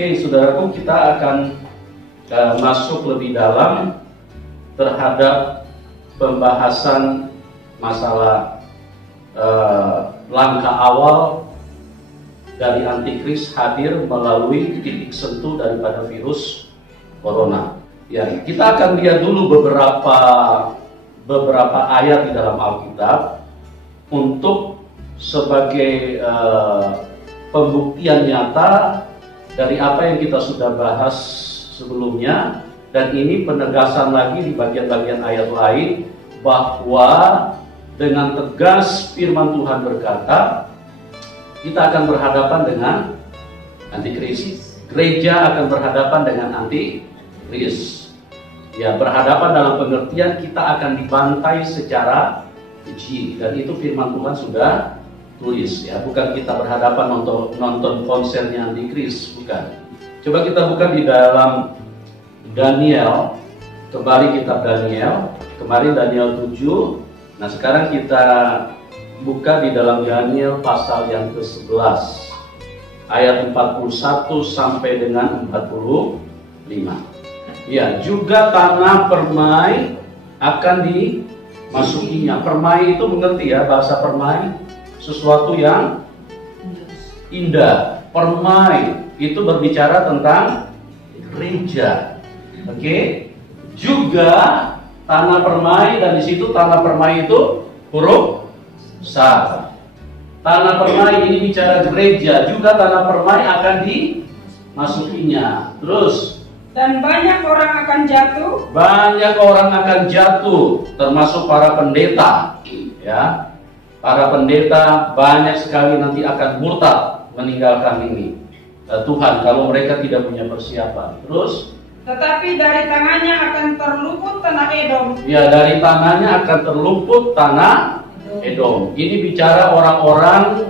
Oke, saudaraku, kita akan masuk lebih dalam terhadap pembahasan masalah langkah awal dari antikris hadir melalui titik sentuh daripada virus corona. Ya, kita akan lihat dulu beberapa ayat di dalam Alkitab untuk sebagai pembuktian nyata dari apa yang kita sudah bahas sebelumnya, dan ini penegasan lagi di bagian-bagian ayat lain bahwa dengan tegas firman Tuhan berkata kita akan berhadapan dengan antikris. Gereja akan berhadapan dengan antikris. Ya, berhadapan dalam pengertian kita akan dibantai secara keji, dan itu firman Tuhan sudah tulis ya, bukan kita berhadapan nonton konsernya antikris, bukan. Coba kita buka di dalam Daniel, kembali kitab Daniel, kemarin Daniel 7. Nah, sekarang kita buka di dalam Daniel pasal yang ke-11 ayat 41 sampai dengan 45. Ya, juga tanah permai akan dimasukinya. Permai itu mengerti ya, bahasa permai sesuatu yang indah. Permai itu berbicara tentang gereja. Oke. Juga tanah permai, dan di situ tanah permai itu huruf besar. Tanah permai ini bicara gereja, juga tanah permai akan dimasukinya. Terus, dan banyak orang akan jatuh. Banyak orang akan jatuh, termasuk para pendeta. Ya, para pendeta banyak sekali nanti akan murtad meninggalkan ini Tuhan kalau mereka tidak punya persiapan. Terus, tetapi dari tangannya akan terluput tanah Edom. Ya, dari tangannya akan terluput tanah Edom. Ini bicara orang-orang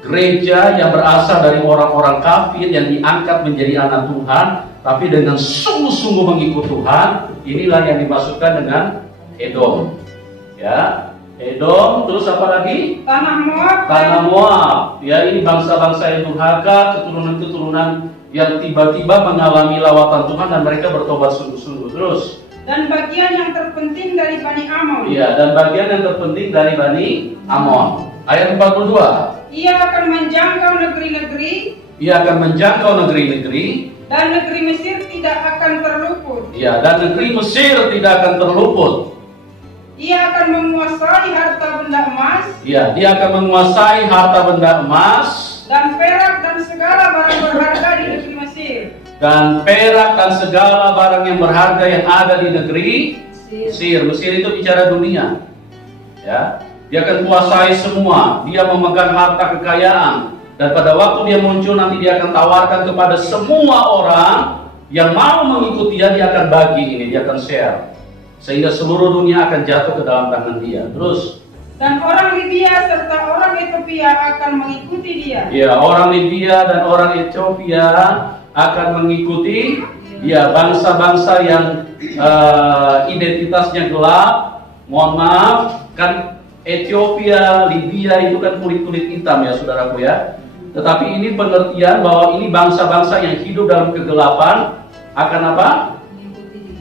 gereja yang berasal dari orang-orang kafir yang diangkat menjadi anak Tuhan, tapi dengan sungguh-sungguh mengikut Tuhan. Inilah yang dimaksudkan dengan Edom. Ya, Edom. Terus apa lagi? Tanah Moab. Tanah Moab. Ya, ini bangsa-bangsa yang durhaka, keturunan-keturunan yang tiba-tiba mengalami lawatan Tuhan dan mereka bertobat sungguh-sungguh. Terus, dan bagian yang terpenting dari Bani Amon. Iya, dan bagian yang terpenting dari Bani Amon. Ayat 42. Ia akan menjangkau negeri-negeri. Ia akan menjangkau negeri-negeri. Dan negeri Mesir tidak akan terluput. Iya, dan negeri Mesir tidak akan terluput. Ia akan menguasai harta benda emas. Iya, dia akan menguasai harta benda emas dan perak dan segala barang berharga di negeri Mesir. Dan perak dan segala barang yang berharga yang ada di negeri Mesir. Mesir itu bicara dunia. Ya, dia akan kuasai semua. Dia memegang harta kekayaan. Dan pada waktu dia muncul nanti dia akan tawarkan kepada semua orang yang mau mengikuti dia akan bagi ini, dia akan share. Sehingga seluruh dunia akan jatuh ke dalam tangan dia. Terus, dan orang Libya serta orang Ethiopia akan mengikuti dia. Ya, orang Libya dan orang Ethiopia akan mengikuti dia, bangsa-bangsa yang identitasnya gelap. Mohon maaf, kan Ethiopia, Libya itu kan kulit-kulit hitam ya saudaraku ya. Tetapi ini pengertian bahwa ini bangsa-bangsa yang hidup dalam kegelapan akan apa?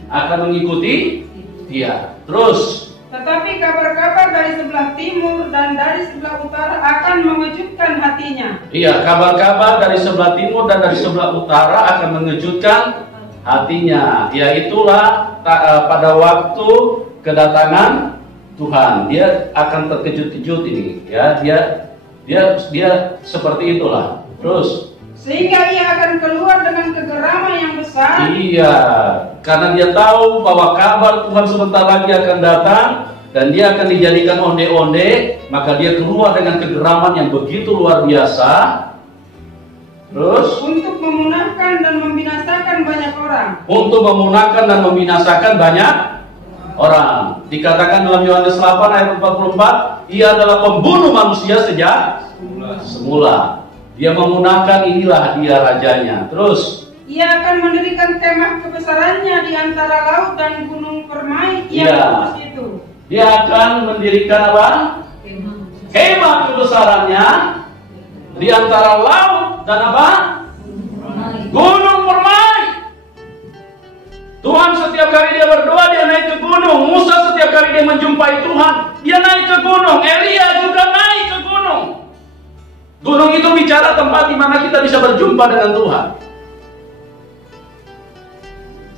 Akan mengikuti dia. Terus, tetapi kabar-kabar dari sebelah timur dan dari sebelah utara akan mengejutkan hatinya. Iya, kabar-kabar dari sebelah timur dan dari sebelah utara akan mengejutkan hatinya. Ya, itulah pada waktu kedatangan Tuhan, dia akan terkejut-kejut ini. Ya, dia seperti itulah. Terus, sehingga ia akan keluar dengan kegeraman yang besar. Iya, karena dia tahu bahwa kabar Tuhan sebentar lagi akan datang dan dia akan dijadikan onde-onde, maka dia keluar dengan kegeraman yang begitu luar biasa. Terus, untuk memunahkan dan membinasakan banyak orang. Untuk memunahkan dan membinasakan banyak orang. Dikatakan dalam Yohanes 8 ayat 44, ia adalah pembunuh manusia sejak semula. Dia memunahkan, inilah dia rajanya. Terus, ia akan mendirikan kemah kebesarannya di antara laut dan gunung permai yang ya, itu. Dia akan mendirikan apa? Kemah kebesarannya di antara laut dan apa? gunung permai. Tuhan setiap kali dia berdoa, dia naik ke gunung. Musa setiap kali dia menjumpai Tuhan, dia naik ke gunung. Elia juga naik ke gunung. Gunung itu bicara tempat di mana kita bisa berjumpa dengan Tuhan.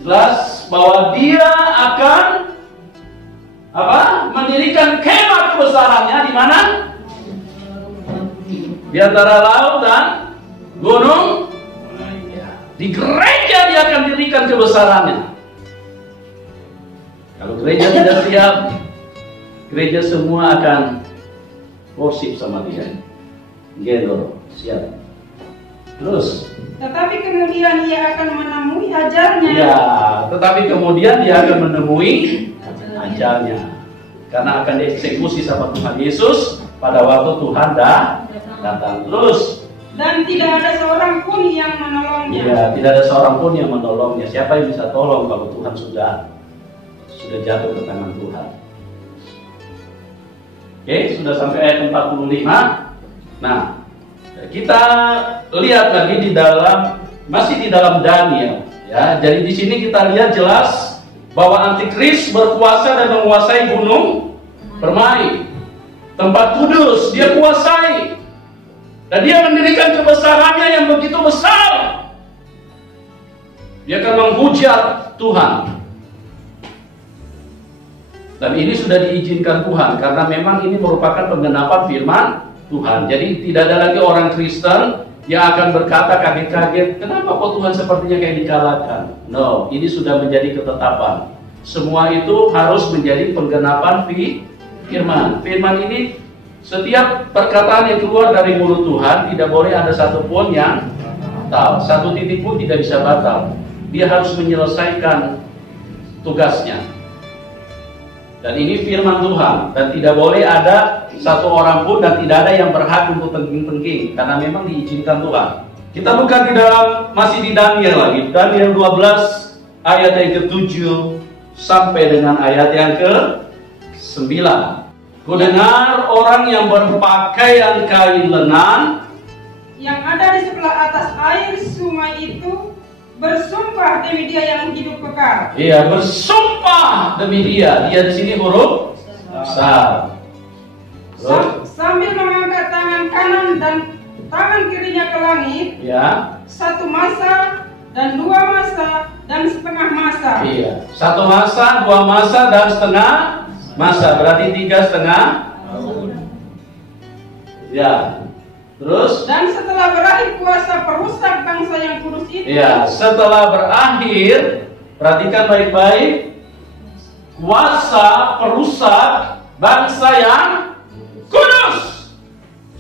Jelas bahwa dia akan mendirikan kemah kebesarannya di mana? Di antara laut dan gunung. Di gereja dia akan dirikan kebesarannya. Kalau gereja tidak siap, gereja semua akan worship sama dia. Gitu, siap. Terus. Tetapi kemudian ia akan menemui ajalnya. Ya, tetapi kemudian dia akan menemui ajalnya. Karena akan dieksekusi sama Tuhan Yesus pada waktu Tuhan datang. Terus. Dan tidak ada seorang pun yang menolongnya. Iya, tidak ada seorang pun yang menolongnya. Siapa yang bisa tolong kalau Tuhan sudah jatuh ke tangan Tuhan? Oke, sudah sampai ayat 45. Nah, kita lihat lagi masih di dalam Daniel. Ya, jadi di sini kita lihat jelas bahwa antikris berkuasa dan menguasai gunung Permai, tempat kudus dia kuasai. Dan dia mendirikan kebesarannya yang begitu besar. Dia akan menghujat Tuhan. Dan ini sudah diizinkan Tuhan karena memang ini merupakan penggenapan firman Tuhan. Jadi tidak ada lagi orang Kristen yang akan berkata kaget-kaget, kenapa kok Tuhan sepertinya kayak dikalahkan? No, ini sudah menjadi ketetapan. Semua itu harus menjadi penggenapan firman. Firman ini setiap perkataan yang keluar dari mulut Tuhan tidak boleh ada satupun yang batal. Satu titik pun tidak bisa batal. Dia harus menyelesaikan tugasnya. Dan ini firman Tuhan. Dan tidak boleh ada satu orang pun dan tidak ada yang berhak untuk tengking-tengking. Karena memang diizinkan Tuhan. Kita buka masih di Daniel lagi. Daniel 12 ayat yang ke-7 sampai dengan ayat yang ke-9. Kudengar orang yang berpakaian kain lenan yang ada di sebelah atas air sungai itu bersumpah demi dia yang hidup kekal. Iya, bersumpah demi dia. Dia di sini huruf besar. Sambil mengangkat tangan kanan dan tangan kirinya ke langit. Ya. 1 masa dan 2 masa dan setengah masa. Iya. 1 masa, 2 masa dan setengah masa. Berarti 3,5 tahun. Ya. Terus? Dan setelah berakhir kuasa perusak bangsa yang kudus itu. Ya, setelah berakhir, perhatikan baik-baik, kuasa perusak bangsa yang kudus.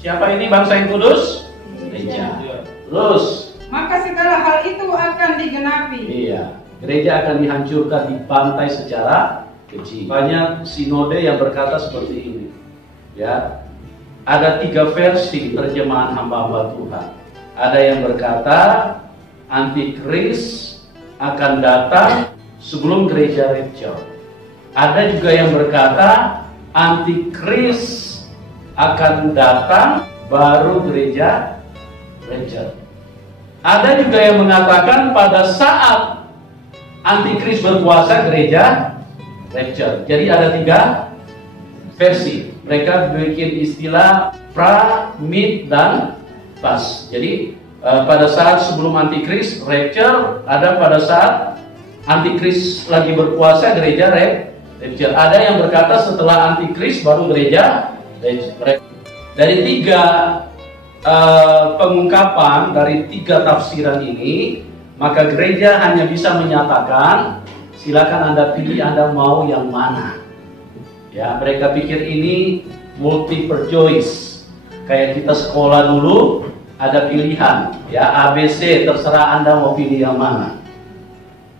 Siapa ini bangsa yang kudus? Gereja. Terus? Maka segala hal itu akan digenapi. Iya, gereja akan dihancurkan, dibantai secara keji. Banyak sinode yang berkata seperti ini. Ya. Ada 3 versi terjemahan hamba-hamba Tuhan. Ada yang berkata antikris akan datang sebelum gereja rapture. Ada juga yang berkata antikris akan datang baru gereja rapture. Ada juga yang mengatakan pada saat antikris berkuasa gereja rapture. Jadi ada 3 versi. Mereka bikin istilah pra, mid, dan pas. Jadi pada saat sebelum antikris rapture, ada pada saat antikris lagi berkuasa gereja rapture. Ada yang berkata setelah antikris baru gereja rapture. Dari 3 pengungkapan, dari 3 tafsiran ini, maka gereja hanya bisa menyatakan silakan Anda pilih Anda mau yang mana. Ya, mereka pikir ini multiple choice. Kayak kita sekolah dulu ada pilihan, ya ABC, terserah Anda mau pilih yang mana.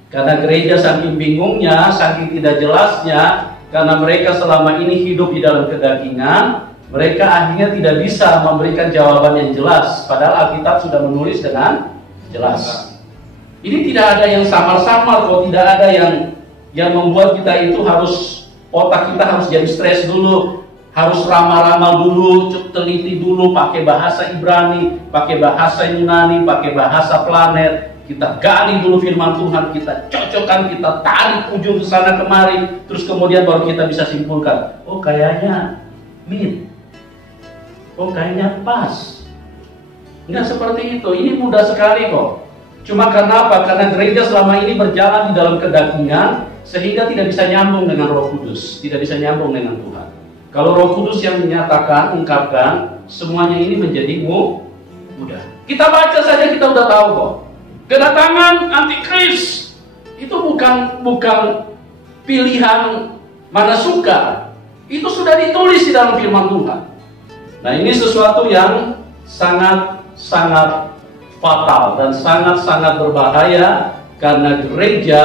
Karena gereja saking bingungnya, saking tidak jelasnya, karena mereka selama ini hidup di dalam kedagingan, mereka akhirnya tidak bisa memberikan jawaban yang jelas. Padahal Alkitab sudah menulis dengan jelas. Ini tidak ada yang samar-samar, kok tidak ada yang membuat kita itu harus otak kita harus jadi stres dulu, harus ramal-ramal dulu, teliti dulu, pakai bahasa Ibrani, pakai bahasa Yunani, pakai bahasa planet. Kita gali dulu firman Tuhan, kita cocokkan, kita tarik ujung ke sana kemari, terus kemudian baru kita bisa simpulkan, oh kayaknya oh kayaknya pas. Nggak seperti itu, ini mudah sekali kok. Cuma karena apa? Karena gereja selama ini berjalan di dalam kedagingan, sehingga tidak bisa nyambung dengan Roh Kudus, tidak bisa nyambung dengan Tuhan. Kalau Roh Kudus yang menyatakan, ungkapkan, semuanya ini menjadi mudah. Kita baca saja kita udah tahu kok. Kedatangan antikris itu bukan pilihan mana suka. Itu sudah ditulis di dalam firman Tuhan. Nah, ini sesuatu yang sangat fatal dan sangat berbahaya, karena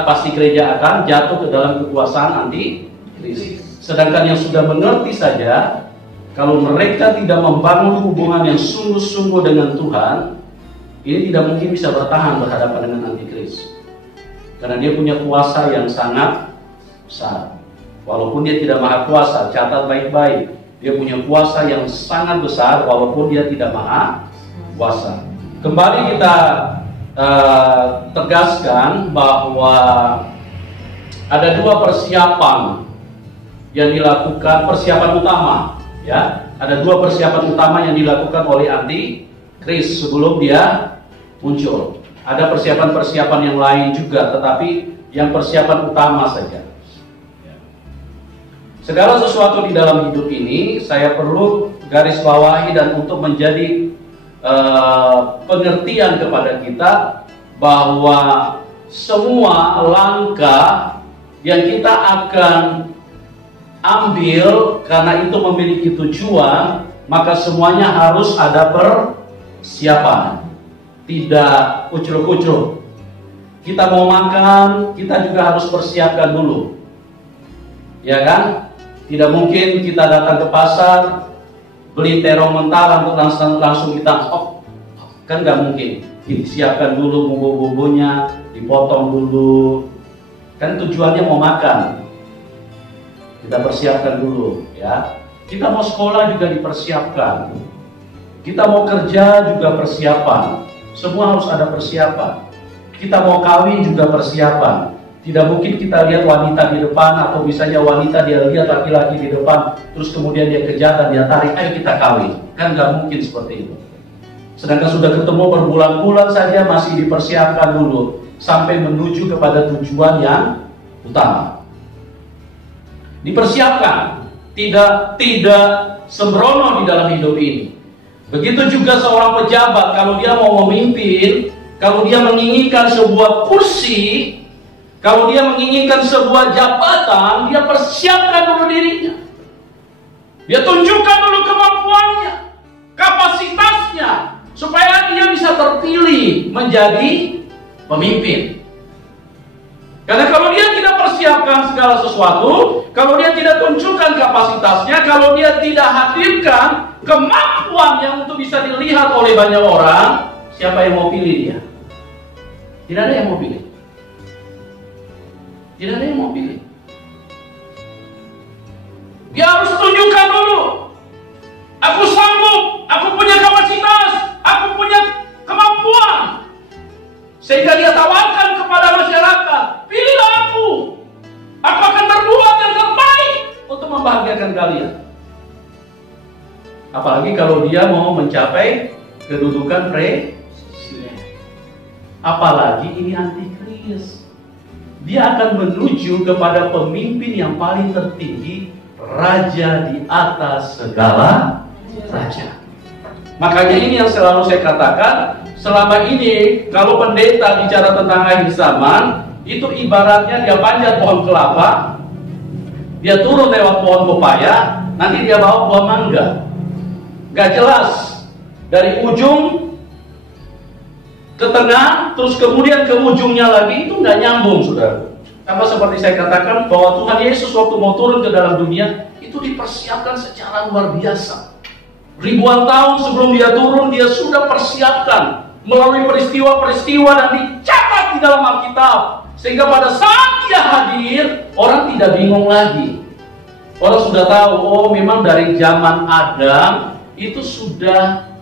pasti gereja akan jatuh ke dalam kekuasaan antikris. Sedangkan yang sudah mengerti saja, kalau mereka tidak membangun hubungan yang sungguh-sungguh dengan Tuhan, ini tidak mungkin bisa bertahan berhadapan dengan antikris. Karena dia punya kuasa yang sangat besar. Walaupun dia tidak maha kuasa, catat baik-baik, dia punya kuasa yang sangat besar walaupun dia tidak maha kuasa. Kembali kita tegaskan bahwa ada dua persiapan yang dilakukan, persiapan utama, ya. Ada dua persiapan utama yang dilakukan oleh antikris sebelum dia muncul. Ada persiapan-persiapan yang lain juga, tetapi yang persiapan utama saja. Segala sesuatu di dalam hidup ini saya perlu garis bawahi, dan untuk menjadi pengertian kepada kita bahwa semua langkah yang kita akan ambil karena itu memiliki tujuan, maka semuanya harus ada persiapan, tidak ucruk-ucruk. Kita mau makan, kita juga harus persiapkan dulu, ya kan? Tidak mungkin kita datang ke pasar beli terong mentah langsung kita kan nggak mungkin. Disiapkan dulu bumbu-bumbunya, dipotong dulu, kan tujuannya mau makan. Kita persiapkan dulu, ya. Kita mau sekolah juga dipersiapkan, kita mau kerja juga persiapan. Semua harus ada persiapan. Kita mau kawin juga persiapan. Tidak mungkin kita lihat wanita di depan, atau misalnya wanita dia lihat laki-laki di depan, terus kemudian dia kejar dan dia tarik, ayo kita kawin. Kan nggak mungkin seperti itu. Sedangkan sudah ketemu berbulan-bulan saja masih dipersiapkan dulu, sampai menuju kepada tujuan yang utama. Dipersiapkan, tidak sembrono di dalam hidup ini. Begitu juga seorang pejabat, kalau dia mau memimpin, kalau dia menginginkan sebuah kursi, kalau dia menginginkan sebuah jabatan, dia persiapkan dulu dirinya. Dia tunjukkan dulu kemampuannya, kapasitasnya, supaya dia bisa terpilih menjadi pemimpin. Karena kalau dia tidak persiapkan segala sesuatu, kalau dia tidak tunjukkan kapasitasnya, kalau dia tidak hadirkan kemampuan yang untuk bisa dilihat oleh banyak orang, siapa yang mau pilih dia? Tidak ada yang mau pilih. Tidak ada yang mau pilih. Dia harus tunjukkan dulu, aku sanggup, aku punya kapasitas, aku punya kemampuan, sehingga dia tawarkan kepada masyarakat, pilihlah aku akan berbuat yang terbaik untuk membahagiakan kalian. Apalagi kalau dia mau mencapai kedudukan presiden. Apalagi ini antikris. Dia akan menuju kepada pemimpin yang paling tertinggi, raja di atas segala raja. Makanya ini yang selalu saya katakan, selama ini kalau pendeta bicara tentang akhir zaman, itu ibaratnya dia panjat pohon kelapa, dia turun lewat pohon pepaya, nanti dia bawa buah mangga. Gak jelas, dari ujung ke tengah, terus kemudian ke ujungnya lagi, itu nggak nyambung, saudara. Sama seperti saya katakan bahwa Tuhan Yesus waktu mau turun ke dalam dunia, itu dipersiapkan secara luar biasa. Ribuan tahun sebelum dia turun, dia sudah persiapkan melalui peristiwa-peristiwa dan dicatat di dalam Alkitab, sehingga pada saat dia hadir, orang tidak bingung lagi. Orang sudah tahu, oh memang dari zaman Adam itu sudah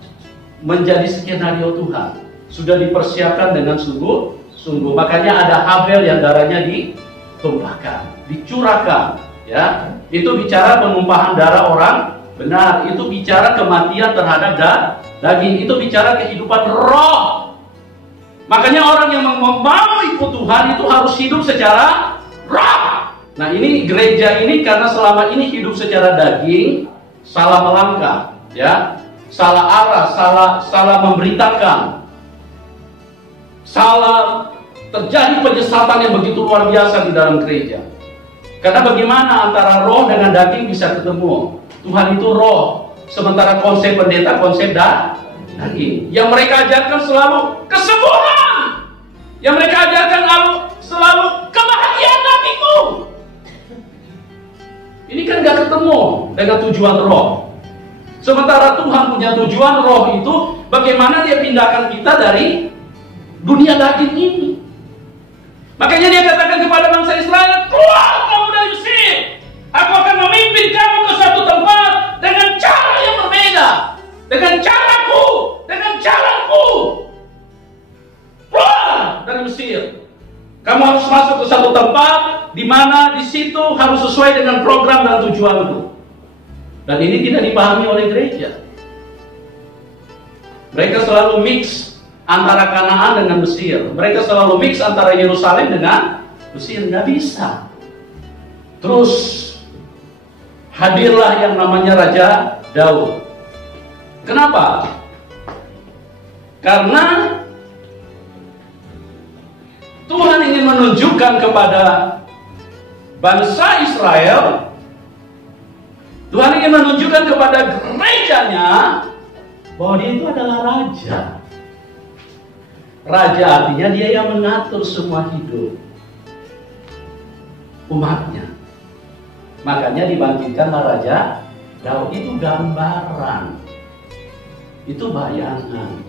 menjadi skenario Tuhan. sudah dipersiapkan dengan sungguh-sungguh. Makanya ada Habel yang darahnya ditumpahkan, dicurahkan, ya. Itu bicara penumpahan darah orang benar, itu bicara kematian terhadap daging, itu bicara kehidupan roh. Makanya orang yang mau ikut Tuhan itu harus hidup secara roh. Nah, ini gereja ini karena selama ini hidup secara daging, salah melangkah, ya, salah arah, salah memberitakan, salah terjadi penyesatan yang begitu luar biasa di dalam gereja. Karena bagaimana antara roh dengan daging bisa ketemu? Tuhan itu roh, sementara konsep pendeta konsep daging. Yang mereka ajarkan selalu kesembuhan, yang mereka ajarkan selalu kebahagiaan hatiku. Ini kan gak ketemu dengan tujuan roh. Sementara Tuhan punya tujuan roh itu, bagaimana dia pindahkan kita dari dunia daging ini. Makanya dia katakan kepada bangsa Israel, keluar kamu dari Mesir. Aku akan memimpin kamu ke satu tempat dengan cara yang berbeda, dengan caraku, dengan jalanku. Keluar dari Mesir. Kamu harus masuk ke satu tempat di mana di situ harus sesuai dengan program dan tujuanku. Dan ini tidak dipahami oleh gereja. Mereka selalu mix antara Kanaan dengan Mesir. Mereka selalu mix antara Yerusalem dengan Mesir. Nggak bisa. Terus hadirlah yang namanya Raja Daud. Kenapa? Karena Tuhan ingin menunjukkan kepada bangsa Israel, Tuhan ingin menunjukkan kepada gerejanya bahwa dia itu adalah raja. Raja artinya dia yang mengatur semua hidup umatnya. Makanya dibangkitkanlah Raja Daud. Itu gambaran, itu bayangan.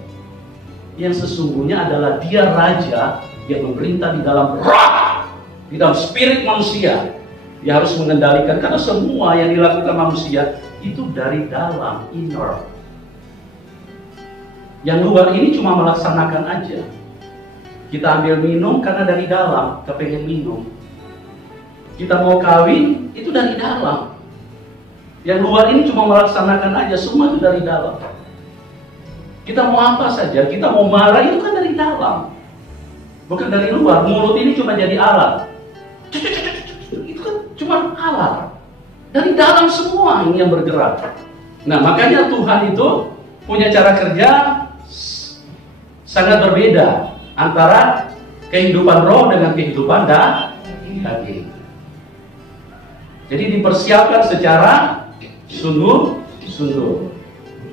Yang sesungguhnya adalah dia raja yang memerintah di dalam roh, di dalam spirit manusia. Dia harus mengendalikan, karena semua yang dilakukan manusia itu dari dalam, inner. Yang luar ini cuma melaksanakan aja. Kita ambil minum karena dari dalam, kita pengen minum. Kita mau kawin, itu dari dalam. Yang luar ini cuma melaksanakan aja, semua itu dari dalam. Kita mau apa saja, kita mau marah, itu kan dari dalam. Bukan dari luar. Mulut ini cuma jadi alat. Itu kan cuma alat. Dari dalam semua ini yang bergerak. Nah, makanya Tuhan itu punya cara kerja sangat berbeda antara kehidupan roh dengan kehidupan daging. Jadi dipersiapkan secara sungguh-sungguh.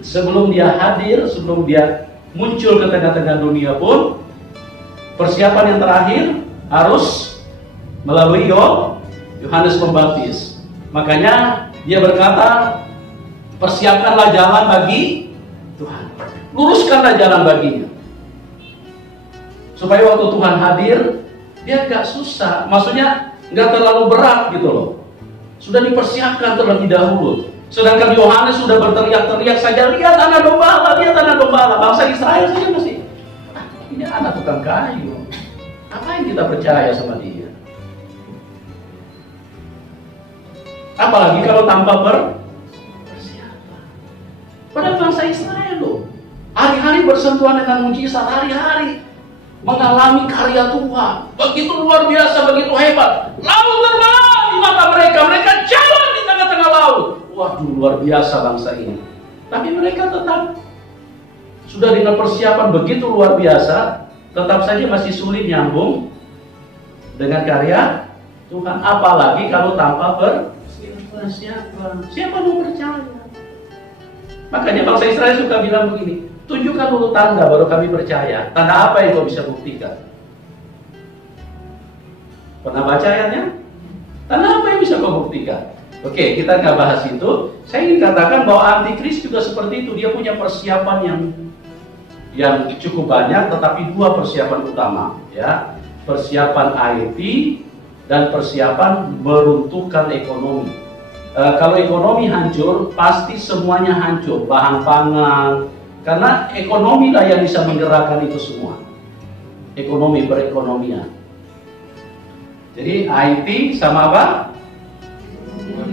Sebelum dia hadir, sebelum dia muncul ke tengah-tengah dunia pun, persiapan yang terakhir harus melalui Yohanes Pembaptis. Makanya dia berkata, persiapkanlah jalan bagi Tuhan. Luruskanlah jalan baginya. Supaya waktu Tuhan hadir, dia gak susah. Maksudnya gak terlalu berat gitu loh. Sudah dipersiapkan terlebih dahulu. Sedangkan Yohanes sudah berteriak-teriak saja, lihat anak domba, lihat anak domba. Bangsa Israel saja masih, ini anak tukang kayu. Apa yang kita percaya sama dia? Apalagi kalau tanpa persiapan. Pada bangsa Israel loh, hari-hari bersentuhan dengan mujizat, hari-hari mengalami karya Tuhan. Begitu luar biasa, begitu hebat. Laut terbelah di mata mereka, mereka jalan di tengah-tengah laut. Waduh, luar biasa bangsa ini. Tapi mereka tetap sudah dengan persiapan begitu luar biasa, tetap saja masih sulit nyambung dengan karya Tuhan. Apalagi kalau tanpa persiapan. Siapa mau percaya? Makanya bangsa Israel suka bilang begini, tunjukkan dulu tanda baru kami percaya. Tanda apa yang kau bisa buktikan? Pernah baca ayatnya? Tanda apa yang bisa kau buktikan? Oke, kita nggak bahas itu. Saya ingin katakan bahwa antikris juga seperti itu. Dia punya persiapan yang cukup banyak, tetapi dua persiapan utama, ya. Persiapan IT dan persiapan meruntuhkan ekonomi. Kalau ekonomi hancur, pasti semuanya hancur. Bahan pangan, Karena ekonomi lah yang bisa menggerakkan itu semua. Ekonomi, perekonomian. Jadi IT sama apa?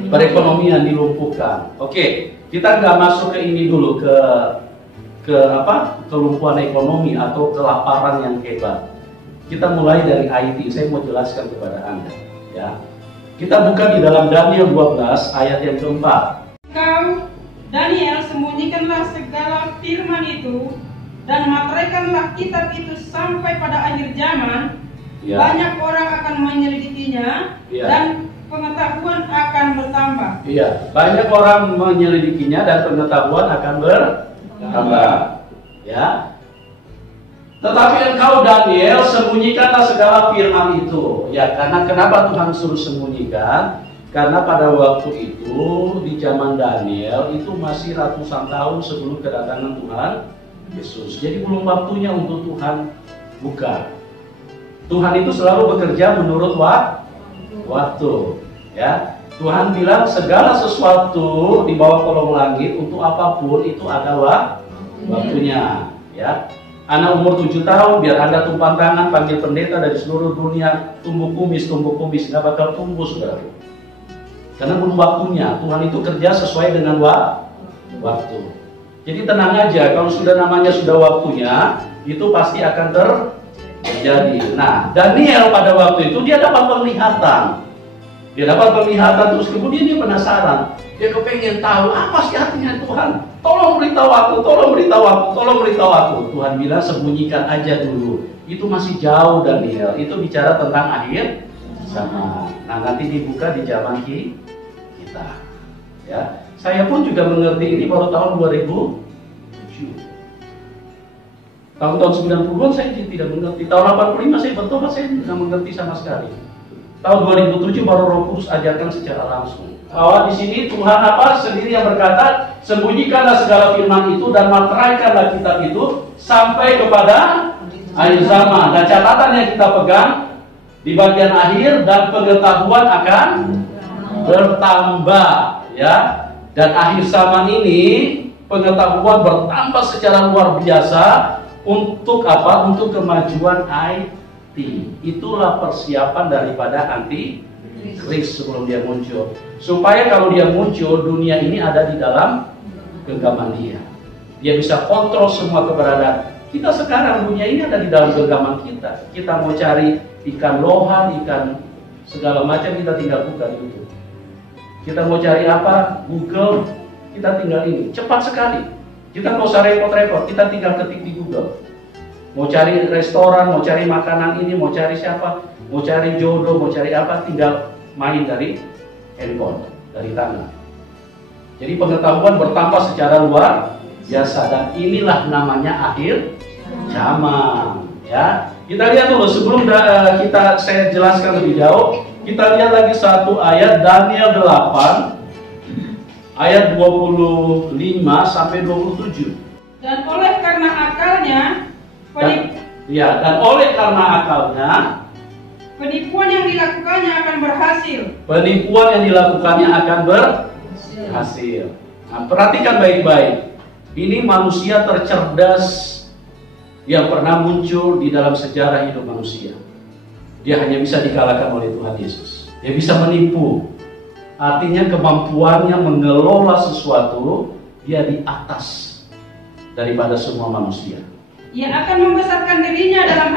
Perekonomian dilumpuhkan. Oke, kita nggak masuk ke ini dulu, ke apa? Kelumpuhan ekonomi atau kelaparan yang hebat. Kita mulai dari IT. Saya mau jelaskan kepada Anda, ya. Kita buka di dalam Daniel 12 ayat yang keempat. Kau, Daniel, sembunyikanlah segala firman itu dan materaikanlah kitab itu sampai pada akhir zaman. Ya. Banyak orang akan menyelidikinya, Ya. dan pengetahuan akan bertambah. Iya, banyak orang menyelidikinya dan pengetahuan akan bertambah. Ya. Tetapi engkau Daniel, sembunyikanlah segala firman itu. Ya, karena kenapa Tuhan suruh sembunyikan? Karena pada waktu itu di zaman Daniel itu masih ratusan tahun sebelum kedatangan Tuhan Yesus. Jadi belum waktunya untuk Tuhan buka. Tuhan itu selalu bekerja menurut waktu, ya. Tuhan bilang segala sesuatu di bawah kolong langit untuk apapun itu ada waktunya, ya. Anak umur 7 tahun biar Anda tumpang tangan panggil pendeta dari seluruh dunia, tumbuh kumis, nggak bakal tumbuh, saudara. Karena belum waktunya. Tuhan itu kerja sesuai dengan waktu. Jadi tenang aja, kalau sudah namanya sudah waktunya, itu pasti akan terjadi. Nah, Daniel pada waktu itu dia dapat penglihatan. Terus kemudian dia penasaran. Dia kepengen tahu apa sih artinya Tuhan. Tolong beritahu aku. Tuhan bilang sembunyikan aja dulu. Itu masih jauh Daniel. Itu bicara tentang akhir zaman. Nah, nanti dibuka di zaman kita. Ya, saya pun juga mengerti ini baru tahun 2007. Tahun-tahun 90-an saya tidak mengerti. Tahun 85 saya bertobat, saya tidak mengerti sama sekali. Tahun 2007 baru Roh Kudus ajarkan secara langsung. Bahwa di sini Tuhan sendiri yang berkata, sembunyikanlah segala firman itu dan materaikanlah kitab itu sampai kepada akhir zaman. Dan catatan yang kita pegang di bagian akhir, dan pengetahuan akan bertambah, ya. Dan akhir zaman ini pengetahuan bertambah secara luar biasa. Untuk apa? Untuk kemajuan IT. Itulah persiapan daripada anti-Kris sebelum dia muncul. Supaya kalau dia muncul, dunia ini ada di dalam genggaman dia. Dia bisa kontrol semua keberadaan. Kita sekarang, dunia ini ada di dalam genggaman kita. Kita mau cari ikan lohan, ikan segala macam, kita tinggal buka di YouTube. Kita mau cari apa? Google, kita tinggal ini. Cepat sekali. Kita nggak usah repot-repot, kita tinggal ketik di Google. Mau cari restoran, mau cari makanan ini, mau cari siapa, mau cari jodoh, mau cari apa, tinggal main dari handphone, dari tangan. Jadi pengetahuan bertambah secara luar biasa, dan inilah namanya akhir zaman. Ya, kita lihat dulu sebelum saya jelaskan lebih jauh. Kita lihat lagi satu ayat, Daniel 8. Ayat 25 sampai 27. Dan oleh karena akalnya, penipuan yang dilakukannya akan berhasil. Nah, perhatikan baik-baik. Ini manusia tercerdas yang pernah muncul di dalam sejarah hidup manusia. Dia hanya bisa dikalahkan oleh Tuhan Yesus. Dia bisa menipu. Artinya kemampuannya mengelola sesuatu, dia di atas daripada semua manusia. Ia akan membesarkan dirinya dalam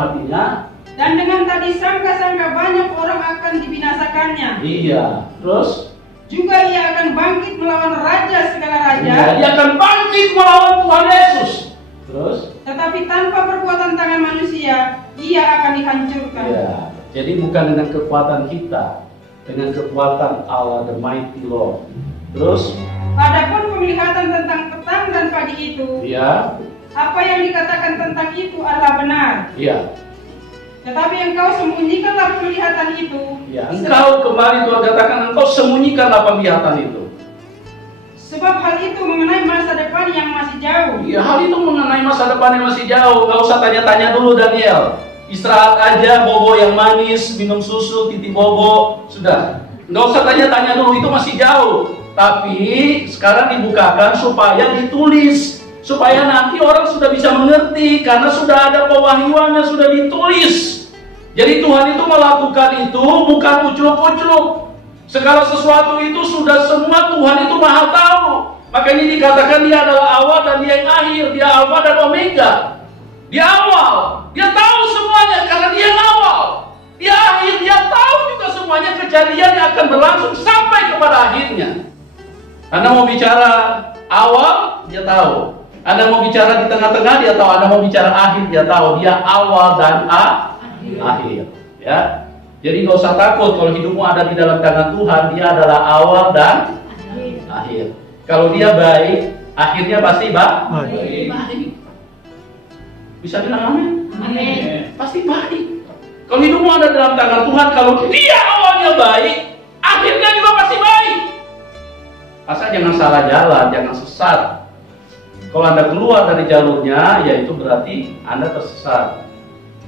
hatinya. Dan dengan tadi sangka-sangka banyak orang akan dibinasakannya. Iya. Terus? Juga ia akan bangkit melawan raja segala raja. Iya, dia akan bangkit melawan Tuhan Yesus. Terus? Tetapi tanpa perbuatan tangan manusia, ia akan dihancurkan. Iya. Jadi bukan dengan kekuatan kita, dengan kekuatan Allah, the mighty Lord. Terus? Adapun penglihatan tentang petang dan pagi itu, ya, apa yang dikatakan tentang itu adalah benar. Iya. Tetapi engkau sembunyikanlah penglihatan itu. Ya, engkau kembali Tuhan katakan, engkau sembunyikanlah penglihatan itu. Sebab hal itu mengenai masa depan yang masih jauh. Iya, hal itu mengenai masa depan yang masih jauh. Gak usah tanya-tanya dulu Daniel. Istirahat aja, bobo yang manis, minum susu, titi bobo, sudah. Nggak usah tanya-tanya dulu, itu masih jauh. Tapi sekarang dibukakan supaya ditulis, supaya nanti orang sudah bisa mengerti, karena sudah ada pewahyuannya, sudah ditulis. Jadi Tuhan itu melakukan itu bukan ucluk-ucluk. Segala sesuatu itu sudah semua Tuhan itu maha tahu. Makanya dikatakan dia adalah awal dan dia yang akhir, dia alfa dan omega. Dia awal, dia tahu semuanya karena dia yang awal. Dia akhir, dia tahu juga semuanya kejadian yang akan berlangsung sampai kepada akhirnya. Anda mau bicara awal, dia tahu. Anda mau bicara di tengah-tengah, dia tahu. Anda mau bicara akhir, dia tahu. Dia awal dan akhir. Ya, jadi nggak usah takut kalau hidupmu ada di dalam tangan Tuhan. Dia adalah awal dan akhir. Kalau dia baik, akhirnya pasti baik. Bisa bilang amin? Amin. Pasti baik. Kalau hidupmu ada dalam tangan Tuhan, kalau dia awalnya baik, akhirnya juga pasti baik. Asal jangan salah jalan, jangan sesat. Kalau Anda keluar dari jalurnya, ya itu berarti Anda tersesat.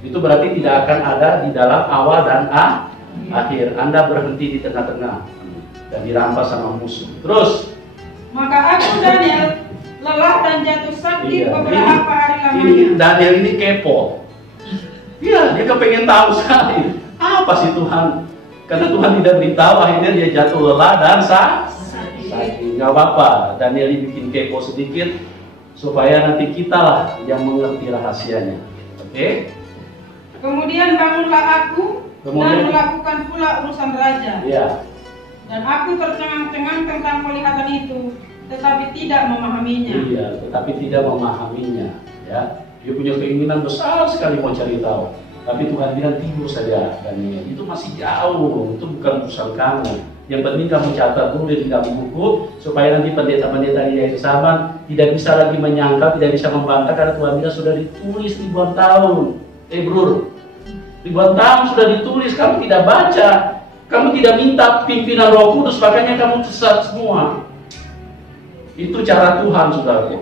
Itu berarti tidak akan ada di dalam awal dan akhir. Anda berhenti di tengah-tengah dan dirampas sama musuh. Terus, maka aku Daniel lelah dan jatuh sakit beberapa hari lamanya. Ini Daniel ini kepo. Iya, dia kepengen tahu sekali. Apa sih Tuhan? Karena Tuhan tidak beritahu, akhirnya dia jatuh lelah dan sakit. Nggak apa-apa, Daniel bikin kepo sedikit supaya nanti kita lah yang mengerti rahasianya. Oke? Kemudian bangunlah aku dan melakukan pula urusan raja. Iya. Dan aku tercengang-cengang tentang penglihatan itu, tetapi tidak memahaminya. Iya, tetapi tidak memahaminya. Ya, dia punya keinginan besar sekali mau cari tahu. Tapi Tuhan bilang tidur saja, Daniel. Itu masih jauh, itu bukan urusan kamu. Yang penting kamu catat dulu di dalam buku, supaya nanti pendeta-pendeta di akhir zaman tidak bisa lagi menyangkal, tidak bisa membantah, karena Tuhan bilang sudah ditulis ribuan tahun. Bro, ribuan tahun sudah ditulis, kamu tidak baca, kamu tidak minta pimpinan Roh Kudus, makanya kamu sesat semua. Itu cara Tuhan, saudaraku.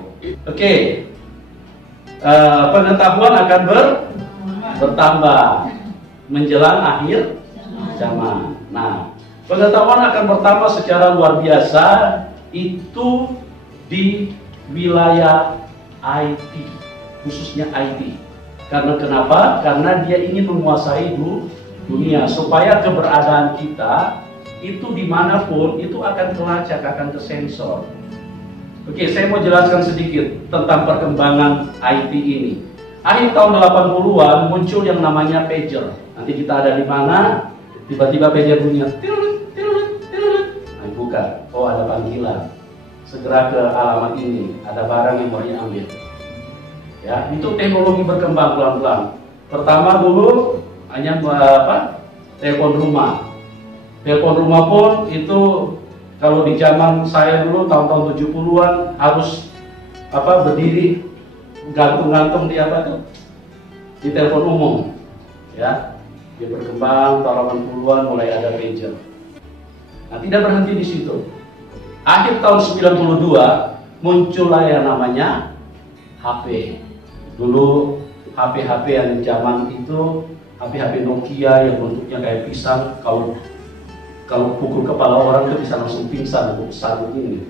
Oke. Pengetahuan akan bertambah menjelang akhir zaman. Nah, pengetahuan akan bertambah secara luar biasa itu di wilayah IT, khususnya IT. Karena kenapa? Karena dia ingin menguasai dunia, supaya keberadaan kita itu dimanapun itu akan kelacak, akan kesensor. Oke, saya mau jelaskan sedikit tentang perkembangan IT ini. Akhir tahun 80-an muncul yang namanya pager. Nanti kita ada di mana, tiba-tiba pager bunyi, nah, buka, oh ada panggilan, segera ke alamat ini, ada barang yang mau diambil. Ya, itu teknologi berkembang pelan-pelan. Pertama dulu hanya telepon rumah. Telepon rumah pun itu kalau di zaman saya dulu tahun-tahun 70-an harus berdiri gantung-gantung di di telepon umum. Ya, dia berkembang tahun 80-an mulai ada pager. Nah, tidak berhenti di situ. Akhir tahun 92 muncullah yang namanya HP. Dulu HP-HP yang zaman itu HP-HP Nokia yang bentuknya kayak pisang, kalau pukul kepala orang itu bisa langsung pingsan, besar begini.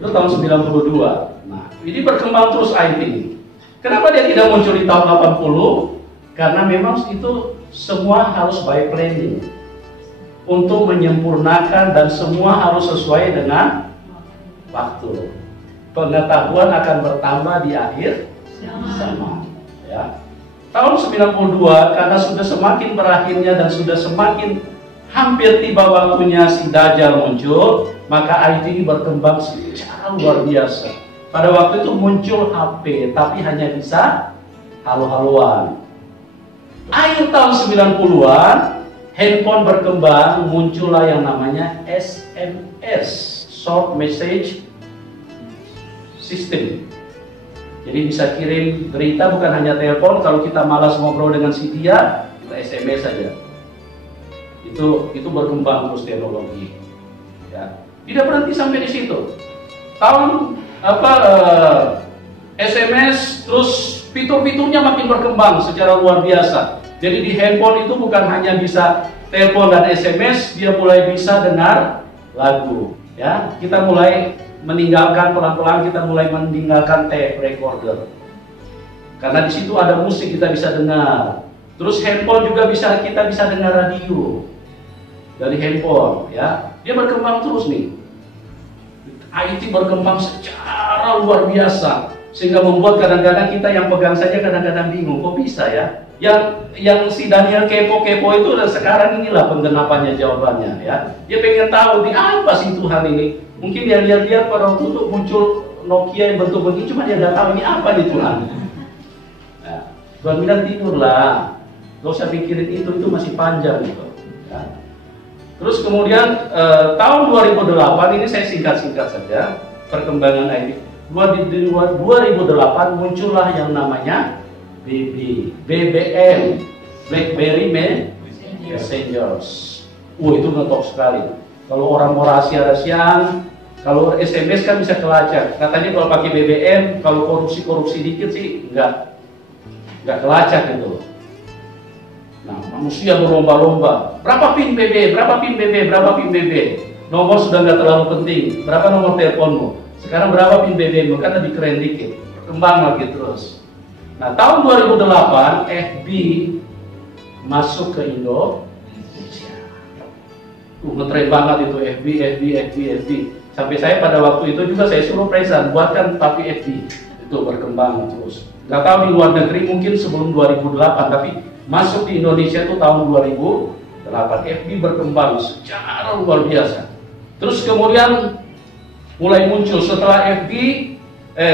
Itu tahun 92. Nah, ini berkembang terus IT ini. Kenapa dia tidak muncul di tahun 80? Karena memang itu semua harus by planning. Untuk menyempurnakan dan semua harus sesuai dengan waktu. Pengetahuan akan bertambah di akhir zaman. Ya. Tahun 92 karena sudah semakin berakhirnya dan sudah semakin hampir tiba waktunya si Dajjal muncul, maka IT ini berkembang secara luar biasa. Pada waktu itu muncul HP, tapi hanya bisa halo-haloan. Akhir tahun 90-an, handphone berkembang, muncullah yang namanya SMS, Short Message System. Jadi bisa kirim berita, bukan hanya telepon. Kalau kita malas ngobrol dengan si dia, kita SMS saja. Itu berkembang terus teknologi. Ya. Tidak berhenti sampai di situ. Tahun SMS terus fitur-fiturnya makin berkembang secara luar biasa. Jadi di handphone itu bukan hanya bisa telepon dan SMS, dia mulai bisa dengar lagu. Ya, kita mulai meninggalkan pelan-pelan, kita mulai meninggalkan tape recorder. Karena di situ ada musik kita bisa dengar. Terus handphone juga kita bisa dengar radio dari handphone, ya. Dia berkembang terus nih. IT berkembang secara luar biasa sehingga membuat kadang-kadang kita yang pegang saja kadang-kadang bingung, kok bisa ya? Yang si Daniel kepo-kepo itu sekarang inilah penggenapannya jawabannya, ya. Dia pengen tahu di apa sih Tuhan ini. Mungkin dia lihat-lihat pada waktu itu muncul Nokia yang bentuk begini, cuma dia nggak tahu ini apa nih Tuhan. Nah, Tuhan bilang tidurlah, gak usah pikirin itu masih panjang gitu. Ya. Terus kemudian tahun 2008 ini saya singkat-singkat saja perkembangan IT. 2008 muncullah yang namanya BBM, BlackBerry Messengers. Itu ngetop sekali. Kalau orang mau rahasia-rahasiaan, kalau SMS kan bisa kelacak. Katanya kalau pakai BBM, kalau korupsi dikit sih nggak kelacak gitu. Nah, manusia berlomba-lomba. Berapa pin BB? Berapa pin BB? Berapa pin BB? Nomor sudah nggak terlalu penting. Berapa nomor teleponmu? Sekarang berapa pin BB-mu? Kan lebih keren dikit. Berkembang lagi terus. Nah, tahun 2008 FB masuk ke Indonesia. Ngetren banget itu FB. Sampai saya pada waktu itu juga saya suruh Prezan buatkan tapi FB. Itu berkembang terus. Nggak tahu di luar negeri mungkin sebelum 2008, tapi masuk di Indonesia itu tahun 2008. FB berkembang secara luar biasa. Terus kemudian mulai muncul setelah FB,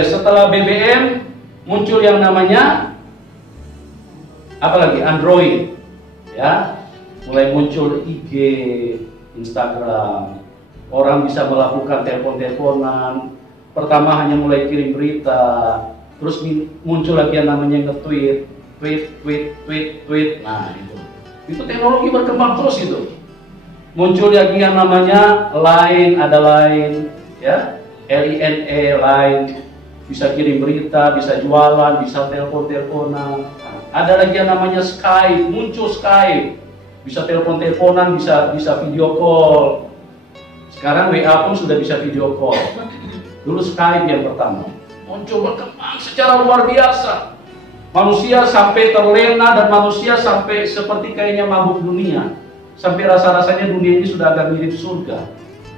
setelah BBM muncul yang namanya apa lagi? Android, ya. Mulai muncul IG, Instagram. Orang bisa melakukan telepon-teleponan. Pertama hanya mulai kirim berita, terus muncul lagi yang namanya nge-tweet. Nah, itu teknologi berkembang terus itu. Muncul lagi yang namanya Line, ada Line, ya, LINE, Line, bisa kirim berita, bisa jualan, bisa telepon-teleponan. Ada lagi yang namanya Skype, muncul Skype, bisa telepon-teleponan, bisa video call. Sekarang WA pun sudah bisa video call. Dulu Skype yang pertama muncul berkembang secara luar biasa. Manusia sampai terlena dan manusia sampai seperti kayaknya mabuk dunia. Sampai rasa-rasanya dunia ini sudah agak mirip surga.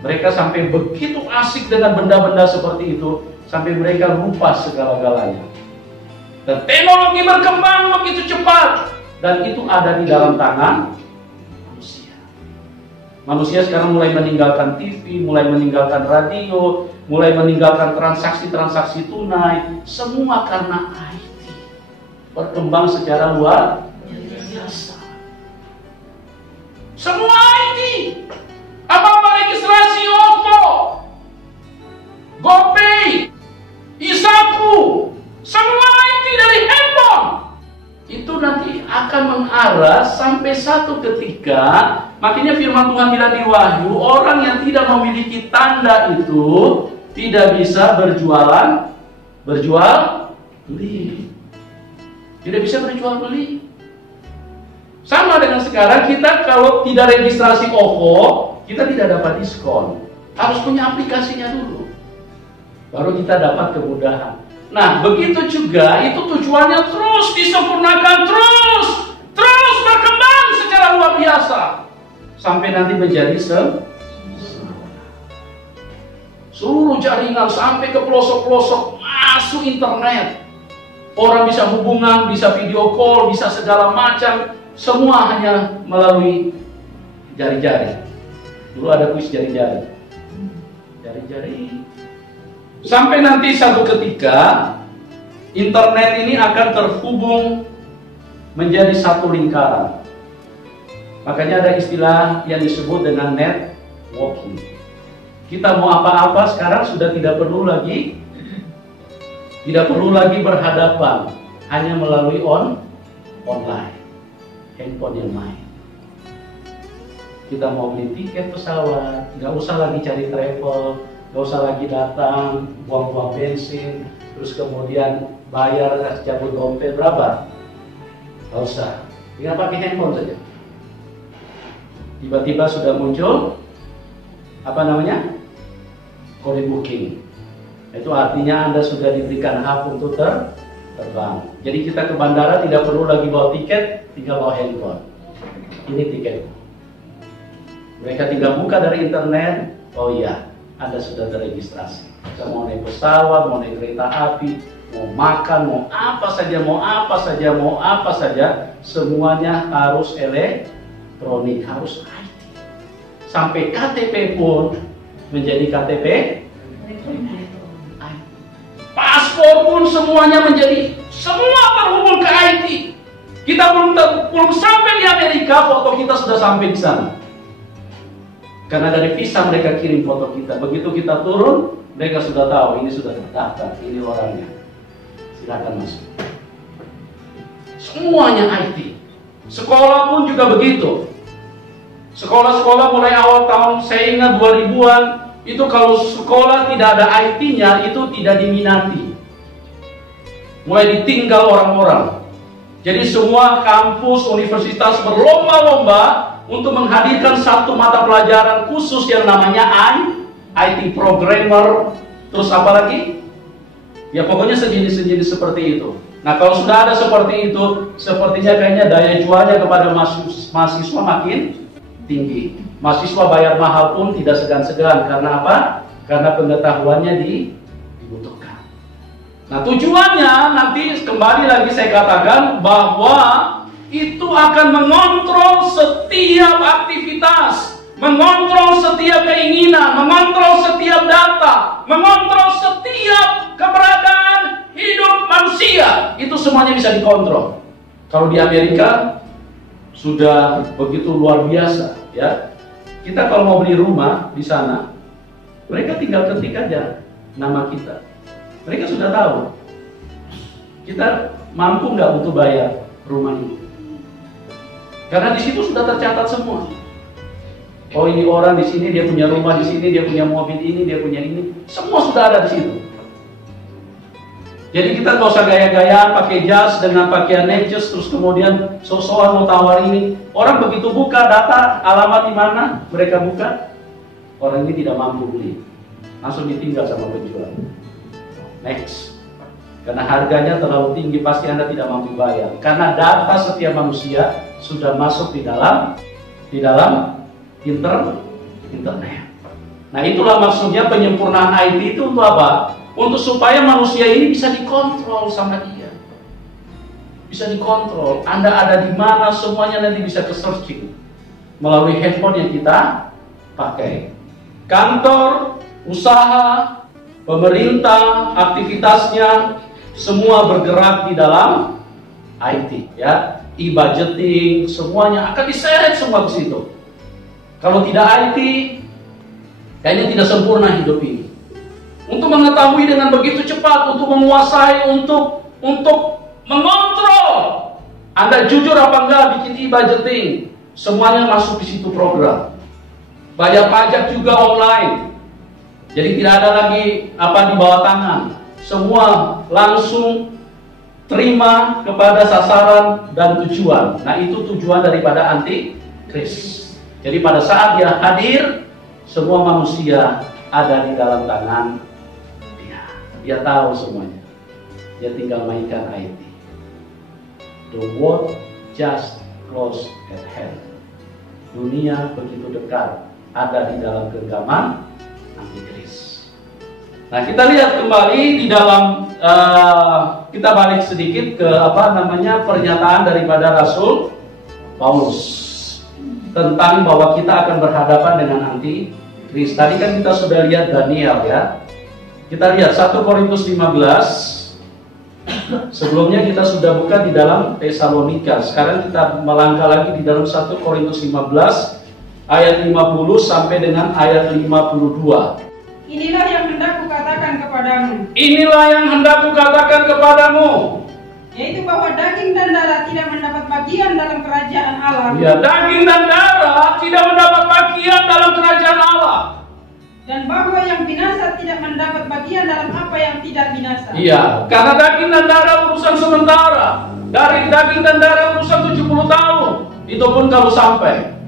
Mereka sampai begitu asik dengan benda-benda seperti itu, sampai mereka lupa segala-galanya. Dan teknologi berkembang begitu cepat, dan itu ada di dalam tangan manusia. Manusia sekarang mulai meninggalkan TV, mulai meninggalkan radio, mulai meninggalkan transaksi-transaksi tunai, semua karena IT. Berkembang secara luar biasa. Semua IT. Apa-apa registrasi OVO, GoPay, Isaku, semua IT dari handphone. Itu nanti akan mengarah sampai satu ketika, makanya firman Tuhan bilang di Wahyu, orang yang tidak memiliki tanda itu tidak bisa berjual beli. Tidak bisa berjual beli. Sama dengan sekarang kita kalau tidak registrasi OVO, kita tidak dapat diskon. Harus punya aplikasinya dulu, baru kita dapat kemudahan. Nah, begitu juga itu tujuannya terus disempurnakan, terus berkembang secara luar biasa sampai nanti menjadi seluruh jaringan sampai ke pelosok-pelosok masuk internet. Orang bisa hubungan, bisa video call, bisa segala macam, semua hanya melalui jari-jari. Dulu ada kuis jari-jari. Sampai nanti satu ketika internet ini akan terhubung menjadi satu lingkaran. Makanya ada istilah yang disebut dengan networking. Kita mau apa-apa sekarang sudah tidak perlu lagi berhadapan, hanya melalui online, handphone yang main. Kita mau beli tiket pesawat, nggak usah lagi cari travel, nggak usah lagi datang, buang-buang bensin, terus kemudian bayar, cabut dompet berapa? Nggak usah, tinggal pakai handphone saja. Tiba-tiba sudah muncul, apa namanya? kode booking. Itu artinya Anda sudah diberikan hak untuk terbang. Jadi kita ke bandara tidak perlu lagi bawa tiket, tinggal bawa handphone. Ini tiket. Mereka tinggal buka dari internet. Oh iya, Anda sudah terregistrasi. Kita mau naik pesawat, mau naik kereta api, mau makan, mau apa saja, semuanya harus elektronik, harus IT. Sampai KTP pun menjadi KTP elektronik. Paspor pun semuanya menjadi, semua terhubung ke IT. Kita belum sampai di Amerika, foto kita sudah sampai di sana. Karena dari visa mereka kirim foto kita. Begitu kita turun, mereka sudah tahu ini sudah terdaftar, ini orangnya. Silakan masuk. Semuanya IT. Sekolah pun juga begitu. Sekolah-sekolah mulai awal tahun, saya ingat 2000-an, itu kalau sekolah tidak ada IT-nya, itu tidak diminati. Mulai ditinggal orang-orang. Jadi semua kampus, universitas berlomba-lomba untuk menghadirkan satu mata pelajaran khusus yang namanya IT programmer. Terus apa lagi? Ya pokoknya sejenis-sejenis seperti itu. Nah kalau sudah ada seperti itu, sepertinya kayaknya daya jualnya kepada mahasiswa makin tinggi. Mahasiswa bayar mahal pun tidak segan-segan. Karena apa? Karena pengetahuannya dibutuhkan. Nah tujuannya nanti kembali lagi saya katakan bahwa itu akan mengontrol setiap aktivitas, mengontrol setiap keinginan, mengontrol setiap data, mengontrol setiap keberadaan hidup manusia. Itu semuanya bisa dikontrol. Kalau di Amerika sudah begitu luar biasa, ya. Kita kalau mau beli rumah di sana, mereka tinggal ketik aja nama kita. Mereka sudah tahu kita mampu nggak untuk bayar rumah ini. Karena di situ sudah tercatat semua. Oh ini orang di sini dia punya rumah di sini, dia punya mobil ini, dia punya ini, semua sudah ada di situ. Jadi kita nggak usah gaya-gayaan pakai jas dengan pakaian necess terus kemudian so-soan mau tawar ini. Orang begitu buka data alamat di mana mereka buka, orang ini tidak mampu beli, langsung ditinggal sama penjual. Next, karena harganya terlalu tinggi pasti Anda tidak mampu bayar. Karena data setiap manusia sudah masuk di dalam internet. Nah itulah maksudnya penyempurnaan IT itu untuk apa? Untuk supaya manusia ini bisa dikontrol sama dia. Bisa dikontrol. Anda ada di mana, semuanya nanti bisa ke searching melalui handphone yang kita pakai. Kantor, usaha, pemerintah, aktivitasnya semua bergerak di dalam IT, ya. E-budgeting, semuanya akan diseret semua ke situ. Kalau tidak IT, kayaknya tidak sempurna hidup ini. Untuk mengetahui dengan begitu cepat, untuk menguasai, untuk mengontrol. Anda jujur apa enggak bikin e-budgeting, semuanya masuk di situ program. Bayar pajak juga online. Jadi tidak ada lagi di bawah tangan. Semua langsung terima kepada sasaran dan tujuan. Nah itu tujuan daripada antikris. Jadi pada saat dia hadir, semua manusia ada di dalam tangan dia. Dia tahu semuanya. Dia tinggal mainkan IT. The world just close at hand. Dunia begitu dekat, ada di dalam genggaman antikris. Nah kita lihat kembali di dalam kita balik sedikit ke pernyataan daripada Rasul Paulus tentang bahwa kita akan berhadapan dengan antikris. Tadi kan kita sudah lihat Daniel, ya. Kita lihat 1 Korintus 15. Sebelumnya kita sudah buka di dalam Tesalonika. Sekarang kita melangkah lagi di dalam 1 Korintus 15 ayat 50 sampai dengan ayat 52. Inilah yang hendak kukatakan kepadamu. Inilah yang hendak kukatakan kepadamu. Yaitu bahwa daging dan darah tidak mendapat bagian dalam kerajaan Allah. Ya, daging dan darah tidak mendapat bagian dalam kerajaan Allah. Dan bahwa yang binasa tidak mendapat bagian dalam apa yang tidak binasa. Iya, karena daging dan darah urusan sementara. Dari daging dan darah urusan 70 tahun. Itu pun kalau sampai.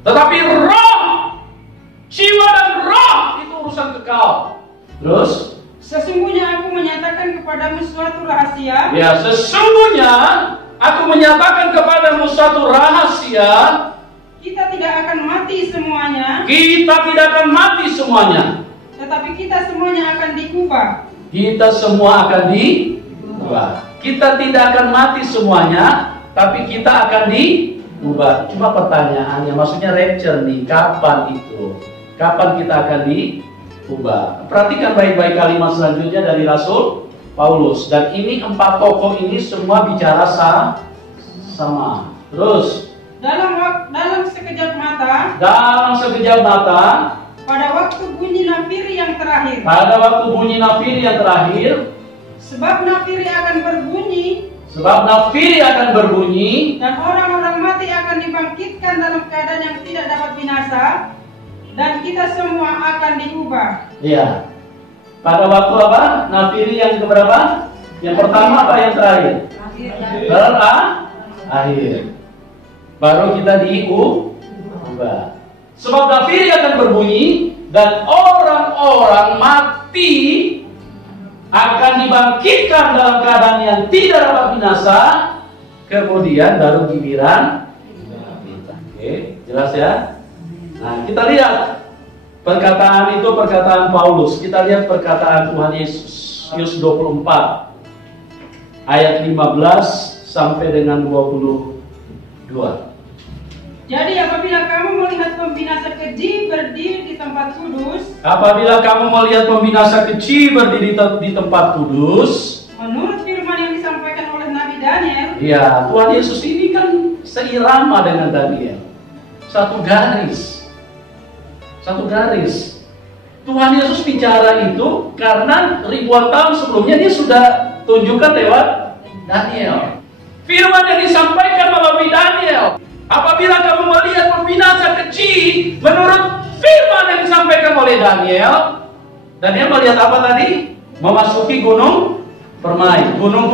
Tetapi roh, jiwa dan roh itu urusan kekal. Terus? Sesungguhnya aku menyatakan kepadamu suatu rahasia. Ya, sesungguhnya aku menyatakan kepadamu suatu rahasia. Kita tidak akan mati semuanya. Kita tidak akan mati semuanya. Tetapi kita semuanya akan diubah. Kita semua akan diubah. Kita tidak akan mati semuanya, tapi kita akan diubah. Cuma pertanyaannya, maksudnya rapture nih, kapan itu? Kapan kita akan diubah? Perhatikan baik-baik kalimat selanjutnya dari Rasul Paulus. Dan ini 4 tokoh ini semua bicara sama. Terus? Dalam sekejap mata. Dalam sekejap mata. Pada waktu bunyi nafiri yang terakhir. Pada waktu bunyi nafiri yang terakhir. Sebab nafiri akan berbunyi. Sebab nafiri akan berbunyi. Dan orang-orang mati akan dibangkitkan dalam keadaan yang tidak dapat binasa. Dan kita semua akan diubah. Iya. Pada waktu apa? Nafiri yang keberapa? Yang pertama apa yang terakhir? Akhir. Baru kita diubah. Sebab nafiri akan berbunyi dan orang-orang mati akan dibangkitkan dalam keadaan yang tidak dapat binasa. Kemudian baru giliran kita. Oke, jelas ya? Nah, kita lihat perkataan itu, perkataan Paulus. Kita lihat perkataan Tuhan Yesus, Matius 24 ayat 15 sampai dengan 22. Jadi apabila kamu melihat pembinasa keji berdiri di tempat kudus, apabila kamu melihat pembinasa keji berdiri di tempat kudus, menurut firman yang disampaikan oleh Nabi Daniel, ya, Tuhan Yesus ini kan seirama dengan Daniel. Satu garis. Tuhan Yesus bicara itu karena ribuan tahun sebelumnya dia sudah tunjukkan lewat Daniel. Firman yang disampaikan melalui Daniel. Apabila kamu melihat pembinasa kecil, menurut firman yang disampaikan oleh Daniel melihat apa tadi? Memasuki gunung permai, gunung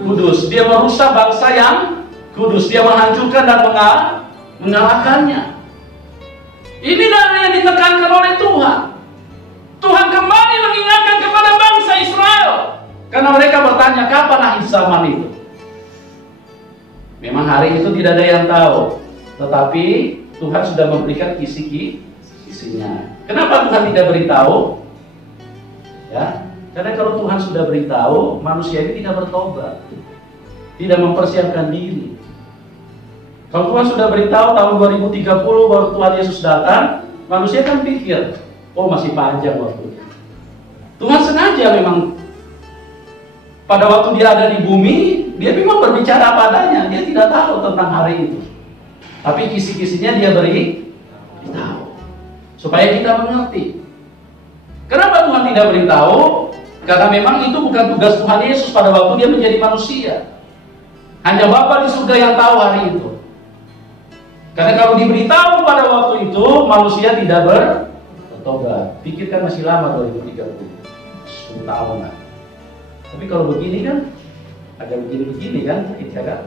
kudus. Dia merusak bangsa yang kudus. Dia menghancurkan dan mengalahkannya. Ini yang ditekankan oleh Tuhan. Tuhan kembali mengingatkan kepada bangsa Israel. Karena mereka bertanya, kapan akhir zaman itu? Memang hari itu tidak ada yang tahu, tetapi Tuhan sudah memberikan kisi-kisinya. Kenapa Tuhan tidak beritahu? Ya, karena kalau Tuhan sudah beritahu, manusia ini tidak bertobat, tidak mempersiapkan diri. Kalau Tuhan sudah beritahu tahun 2030 baru Tuhan Yesus datang, manusia kan pikir, oh masih panjang waktunya. Tuhan sengaja memang pada waktu dia ada di bumi, dia memang berbicara padanya. Dia tidak tahu tentang hari itu. Tapi kisi-kisinya dia beritahu. Supaya kita mengerti. Kenapa Tuhan tidak beritahu? Karena memang itu bukan tugas Tuhan Yesus pada waktu dia menjadi manusia. Hanya Bapa di surga yang tahu hari itu. Karena kalau diberitahu pada waktu itu, manusia tidak bertobat. Pikirkan masih lama 2030. 10 tahun lah. Tapi kalau begini kan, agak begini-begini kan, kan?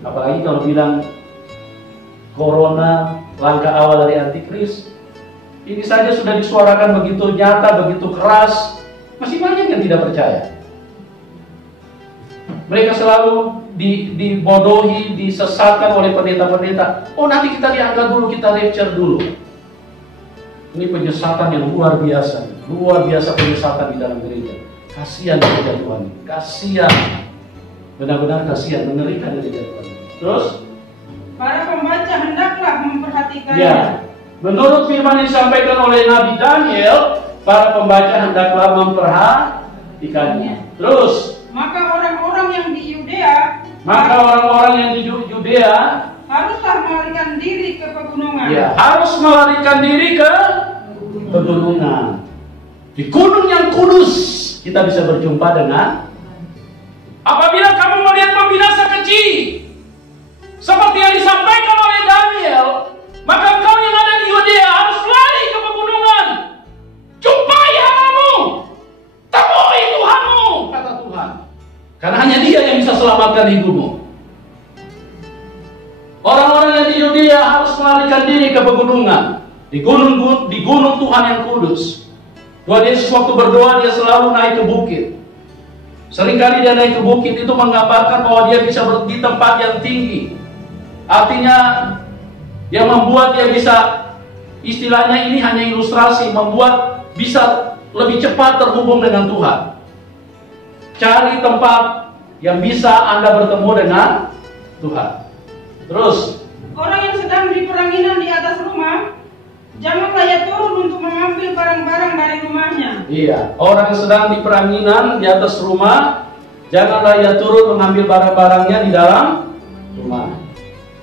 Apalagi kalau bilang Corona langkah awal dari antikris, ini saja sudah disuarakan begitu nyata, begitu keras, masih banyak yang tidak percaya. Mereka selalu dibodohi, disesatkan oleh pendeta-pendeta. Oh nanti kita diangkat dulu, kita lecture dulu. Ini penyesatan yang luar biasa penyesatan di dalam gereja. Kasihan gereja Tuhan, kasihan, benar-benar kasihan, mengerikan gereja Tuhan. Terus, para pembaca hendaklah memperhatikannya. Ya, menurut firman yang disampaikan oleh Nabi Daniel, para pembaca hendaklah memperhatikannya. Terus, maka orang-orang yang di Yudea, haruslah melarikan diri ke pegunungan. Ya, harus melarikan diri ke pegunungan. Di gunung yang kudus kita bisa berjumpa dengan. Apabila kamu melihat pembinasa keji seperti yang disampaikan oleh Daniel, maka kau yang ada di Yudea harus lari ke pegunungan. Jumpai Allahmu, temui Tuhanmu, kata Tuhan. Karena hanya Dia yang bisa selamatkan hidupmu. Orang-orang yang di Yudea harus melarikan diri ke pegunungan. Di gunung Tuhan yang kudus. Tuhan Yesus waktu berdoa dia selalu naik ke bukit. Seringkali dia naik ke bukit itu menggambarkan bahwa dia bisa di tempat yang tinggi. Artinya yang membuat dia bisa, istilahnya ini hanya ilustrasi, membuat bisa lebih cepat terhubung dengan Tuhan. Cari tempat yang bisa Anda bertemu dengan Tuhan. Terus, orang yang sedang di peranginan di atas rumah, janganlah ia turun untuk mengambil barang-barang dari rumahnya. Iya, orang yang sedang di peranginan di atas rumah, janganlah ia turun mengambil barang-barangnya di dalam rumah.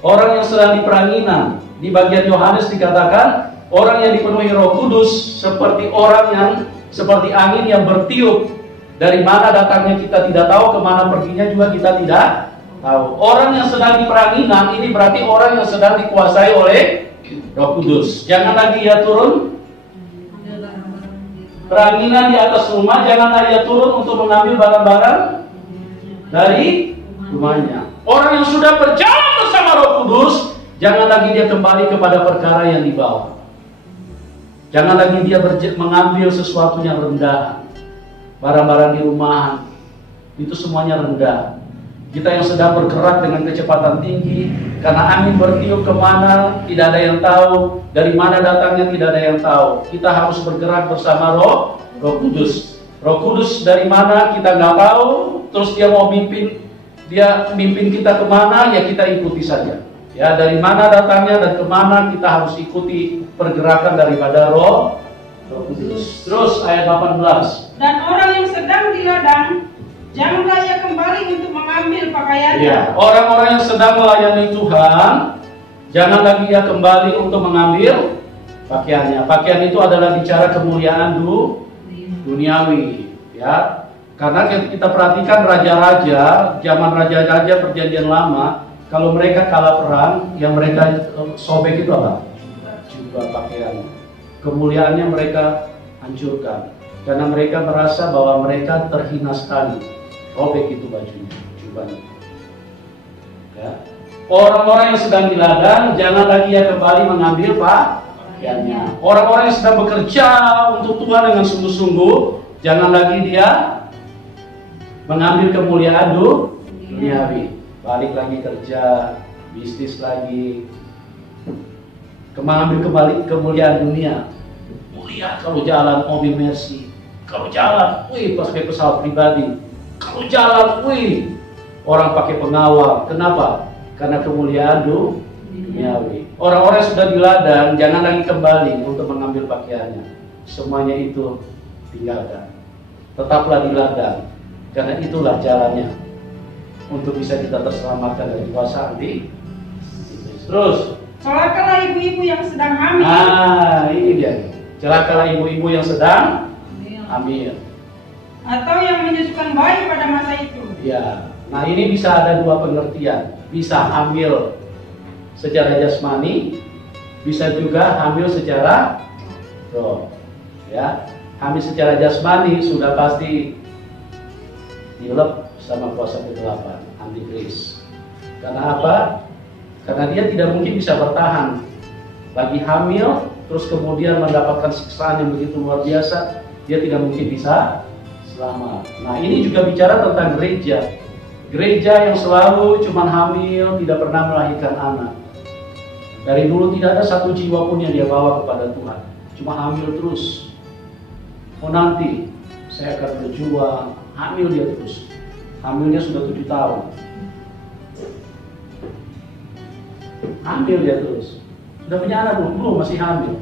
Orang yang sedang di peranginan, di bagian Yohanes dikatakan, orang yang dipenuhi Roh Kudus seperti orang yang seperti angin yang bertiup. Dari mana datangnya kita tidak tahu, kemana perginya juga kita tidak tahu. Orang yang sedang di peranginan ini berarti orang yang sedang dikuasai oleh Roh Kudus. Jangan lagi ia turun peranginan di atas rumah, janganlah ia turun untuk mengambil barang-barang dari rumahnya. Orang yang sudah berjalan bersama Roh Kudus, jangan lagi dia kembali kepada perkara yang di bawah. Jangan lagi dia mengambil sesuatu yang rendah. Barang-barang di rumah itu semuanya rendah. Kita yang sedang bergerak dengan kecepatan tinggi, karena angin bertiup kemana tidak ada yang tahu, dari mana datangnya tidak ada yang tahu. Kita harus bergerak bersama Roh Kudus. Roh Kudus dari mana kita nggak tahu, terus dia mau mimpin kita kemana, ya kita ikuti saja. Ya, dari mana datangnya dan kemana kita harus ikuti pergerakan daripada Roh Kudus. Terus ayat 18. Dan orang yang sedang di ladang, janganlah ia kembali untuk mengambil pakaiannya. Ya, orang-orang yang sedang melayani Tuhan, jangan lagi ia kembali untuk mengambil pakaiannya. Pakaian itu adalah bicara kemuliaan duniawi, ya. Karena kita perhatikan raja-raja, zaman raja-raja perjanjian lama, kalau mereka kalah perang, yang mereka sobek itu apa? Jubah pakaian. Kemuliaannya mereka hancurkan. Karena mereka merasa bahwa mereka terhina sekali. Robek itu bajunya, jubahnya. Ya. Orang-orang yang sedang di ladang, jangan lagi ya kembali mengambil pakaiannya. Orang-orang yang sedang bekerja untuk Tuhan dengan sungguh-sungguh, jangan lagi dia mengambil kemuliaan duniawi. Balik lagi kerja, bisnis lagi, mengambil kembali kemuliaan dunia. Mulia kalau jalan mobil Mercy, kalau jalan, pakai pesawat pribadi, kalau jalan, orang pakai pengawal. Kenapa? Karena kemuliaan duniawi. Orang-orang yang sudah di ladang, jangan lagi kembali untuk mengambil pakaiannya. Semuanya itu tinggalkan. Tetaplah di ladang, karena itulah jalannya untuk bisa kita terselamatkan dari kuasa anti-Kristus. Terus, celakalah ibu-ibu yang sedang hamil. Ini dia. Celakalah ibu-ibu yang sedang hamil. Atau yang menyusukan bayi pada masa itu. Ya. Nah, ini bisa ada dua pengertian. Bisa hamil secara jasmani, bisa juga hamil secara roh. Ya. Hamil secara jasmani sudah pasti dilep sama kuasa kegelapan, antikris. Karena apa? Karena dia tidak mungkin bisa bertahan lagi hamil, terus kemudian mendapatkan siksaan yang begitu luar biasa, dia tidak mungkin bisa selamat. Nah, ini juga bicara tentang gereja. Gereja yang selalu cuma hamil, tidak pernah melahirkan anak. Dari dulu tidak ada satu jiwa pun yang dia bawa kepada Tuhan. Cuma hamil terus. Oh, nanti saya akan berjuang. Hamil dia terus. Hamilnya sudah 7 tahun. Hamil dia terus. Sudah punya anak belum? Masih hamil.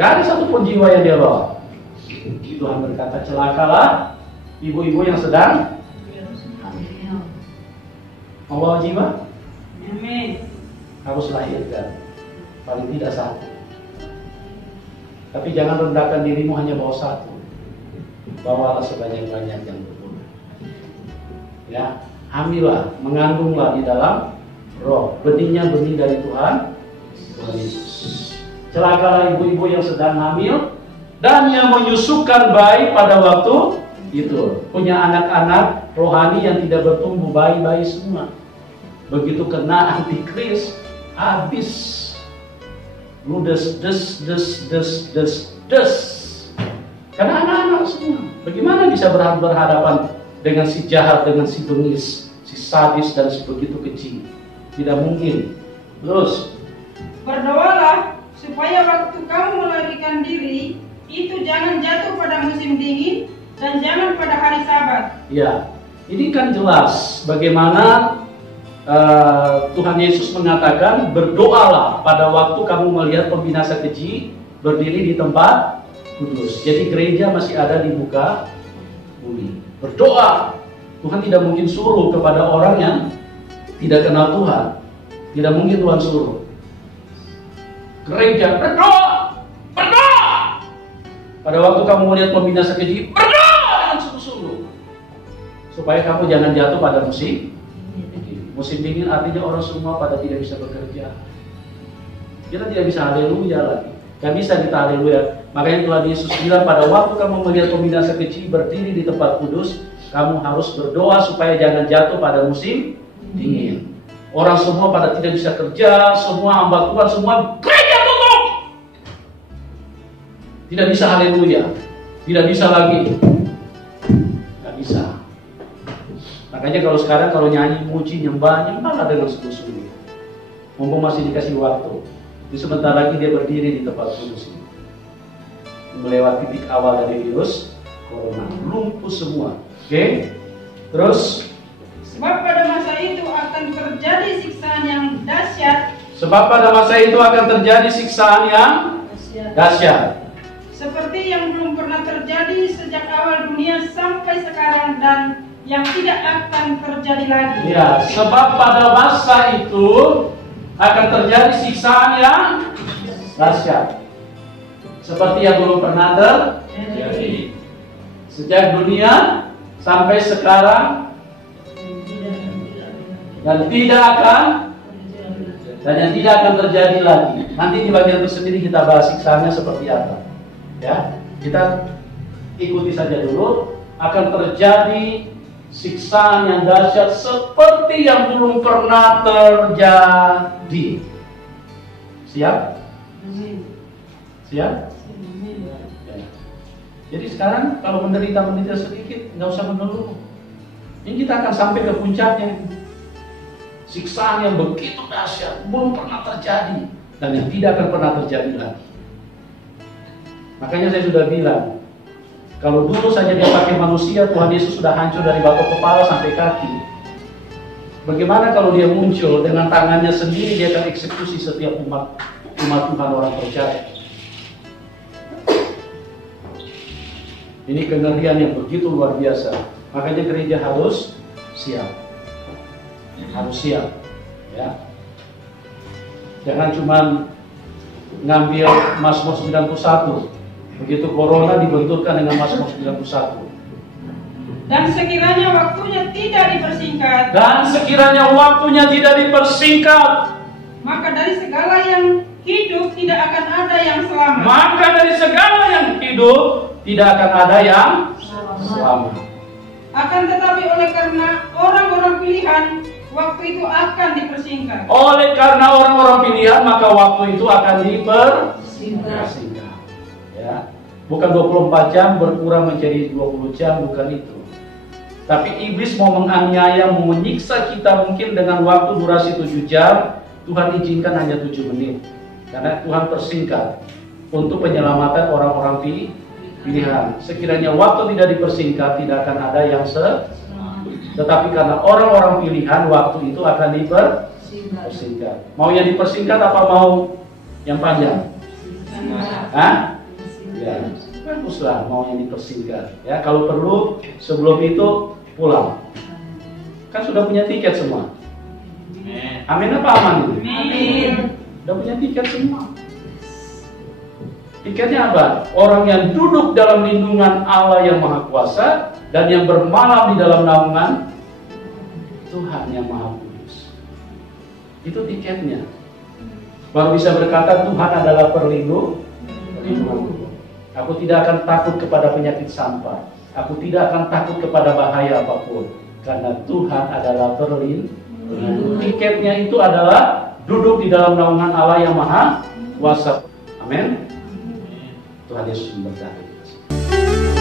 Gak ada satupun jiwa yang dia bawa. Tuhan berkata, celakalah ibu-ibu yang sedang hamil. Mau bawa jiwa? Amin. Harus lahirkan. Paling tidak 1. Tapi jangan rendahkan dirimu hanya bawa 1. Bawalah sebanyak-banyak yang berguna. Ya, hamillah, mengandunglah di dalam roh. Benihnya benih dari Tuhan Yesus. Celakalah ibu-ibu yang sedang hamil dan yang menyusukan bayi pada waktu itu. Punya anak-anak rohani yang tidak bertumbuh, bayi-bayi semua. Begitu kena antikris, habis. ludes, des. Karena anak-anak semua. Bagaimana bisa berhadapan dengan si jahat, dengan si bengis, si sadis dan si begitu kecil? Tidak mungkin. Terus, berdoalah supaya waktu kamu melarikan diri itu jangan jatuh pada musim dingin dan jangan pada hari Sabat. ya, ini kan jelas bagaimana Tuhan Yesus mengatakan, berdoalah pada waktu kamu melihat pembinasa keji berdiri di tempat kudus. Jadi gereja masih ada di muka bumi. Berdoa. Tuhan tidak mungkin suruh kepada orang yang tidak kenal Tuhan. Tidak mungkin Tuhan suruh. Gereja, berdoa. Berdoa. Pada waktu kamu melihat pembinasa keji, berdoa dengan sungguh-sungguh. Supaya kamu jangan jatuh pada musim dingin. Artinya orang semua pada tidak bisa bekerja. Kita tidak bisa haleluya lagi. Gak bisa kita haleluya. Makanya Tuhan Yesus bilang, pada waktu kamu melihat pembinasa kecil berdiri di tempat kudus, kamu harus berdoa supaya jangan jatuh pada musim dingin. Orang semua pada tidak bisa kerja, semua hamba Tuhan, semua gereja tutup. Tidak bisa haleluya. Tidak bisa lagi. Gak bisa. Makanya kalau sekarang kalau nyanyi, muji, nyembahlah dengan sungguh-sungguh. Mumpung masih dikasih waktu. Jadi sebentar lagi dia berdiri di tempat kudus ini. Melewati titik awal dari virus corona. Lumpuh semua. Oke? Terus? Sebab pada masa itu akan terjadi siksaan yang dahsyat. Sebab pada masa itu akan terjadi siksaan yang dahsyat. Seperti yang belum pernah terjadi sejak awal dunia sampai sekarang dan yang tidak akan terjadi lagi. Ya, sebab pada masa itu akan terjadi siksaan yang dahsyat. Seperti yang belum pernah terjadi. Sejak dunia sampai sekarang dan yang tidak akan terjadi lagi. Nanti di bagian tersendiri kita bahas siksaannya seperti apa. Ya, kita ikuti saja dulu. Akan terjadi siksaan yang dahsyat seperti yang belum pernah terjadi. Siap? Siap? Ya. Jadi sekarang kalau menderita sedikit, nggak usah mengeluh. Ini kita akan sampai ke puncaknya. Siksaan yang begitu dahsyat, belum pernah terjadi dan yang tidak akan pernah terjadi lagi. Makanya saya sudah bilang, kalau dulu saja dia pakai manusia, Tuhan Yesus sudah hancur dari batok kepala sampai kaki. Bagaimana kalau dia muncul dengan tangannya sendiri, dia akan eksekusi setiap umat Tuhan orang percaya. Ini kengerian yang begitu luar biasa. Makanya gereja harus siap. Harus siap. Ya. Jangan cuma ngambil Mazmur 91. Begitu corona dibenturkan dengan Mazmur 91. Dan sekiranya waktunya tidak dipersingkat. Maka dari segala yang hidup tidak akan ada yang selamat. Akan tetapi oleh karena orang-orang pilihan, waktu itu akan dipersingkat. Oleh karena orang-orang pilihan, maka waktu itu akan dipersingkat. Ya. Bukan 24 jam berkurang menjadi 20 jam, bukan itu. Tapi iblis mau menganiaya, mau menyiksa kita mungkin dengan waktu durasi 7 jam. Tuhan izinkan hanya 7 menit. Karena Tuhan persingkat untuk penyelamatan orang-orang pilihan. Sekiranya waktu tidak dipersingkat, tidak akan ada yang tetapi karena orang-orang pilihan, waktu itu akan dipersingkat. Mau yang dipersingkat apa mau yang panjang? Hah? Ya, baguslah mau yang dipersingkat. Ya, kalau perlu sebelum itu pulang. Kan sudah punya tiket semua. Amin apa aman? Amin. Sudah punya tiket semua. Tiketnya apa? Orang yang duduk dalam lindungan Allah yang Maha Kuasa dan yang bermalam di dalam naungan Tuhan yang Maha Kudus. Itu tiketnya. Baru bisa berkata Tuhan adalah perlindunganku. Aku tidak akan takut kepada penyakit sampah. Aku tidak akan takut kepada bahaya apapun. Karena Tuhan adalah perlindungan. Tiketnya itu adalah duduk di dalam naungan Allah yang Maha kuasa. Amin. Tuhan Yesus memberkati.